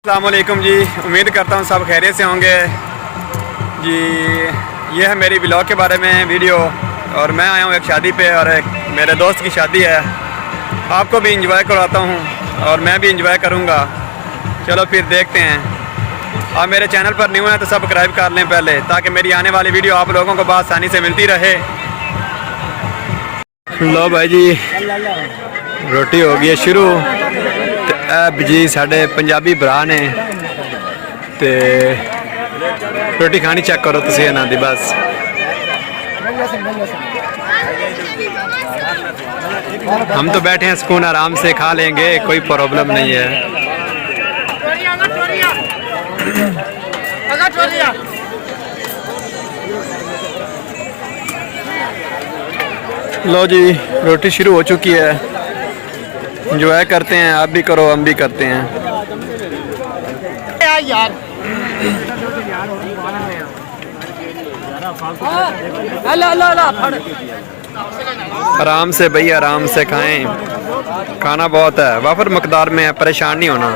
अस्सलाम वालेकुम जी। उम्मीद करता हूँ सब खैरियत से होंगे जी। ये है मेरी ब्लॉग के बारे में वीडियो और मैं आया हूँ एक शादी पे और एक मेरे दोस्त की शादी है। आपको भी इंजॉय करवाता हूँ और मैं भी इंजॉय करूँगा। चलो फिर देखते हैं। आप मेरे चैनल पर न्यू हैं तो सब्सक्राइब कर लें पहले, ताकि मेरी आने वाली वीडियो आप लोगों को आसानी से मिलती रहे। लो भाई जी, रोटी हो गई है शुरू। अब जी साढ़े पंजाबी भरा ने ते रोटी खानी चेक करो तुसी इन्हां दी बस। हम तो बैठे हैं सुकून, आराम से खा लेंगे, कोई प्रॉब्लम नहीं है। लो जी, रोटी शुरू हो चुकी है। एंजॉय करते हैं, आप भी करो, हम भी करते हैं यार। आराम से भैया, आराम से खाएं। खाना बहुत है, वाफर मकदार में है, परेशान नहीं होना।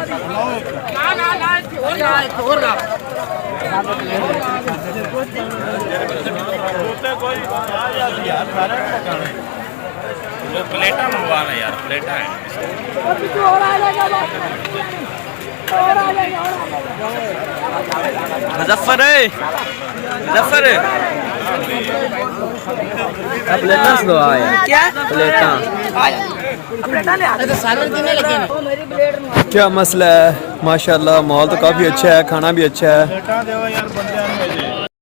प्लेटा मंगवाना यार, प्लेटा है। मुजफ्फर है, मुजफ्फर प्लेटा दो आया क्या प्लेटा क्या मसला है? माशाल्लाह माहौल तो काफ़ी अच्छा है, खाना भी अच्छा है।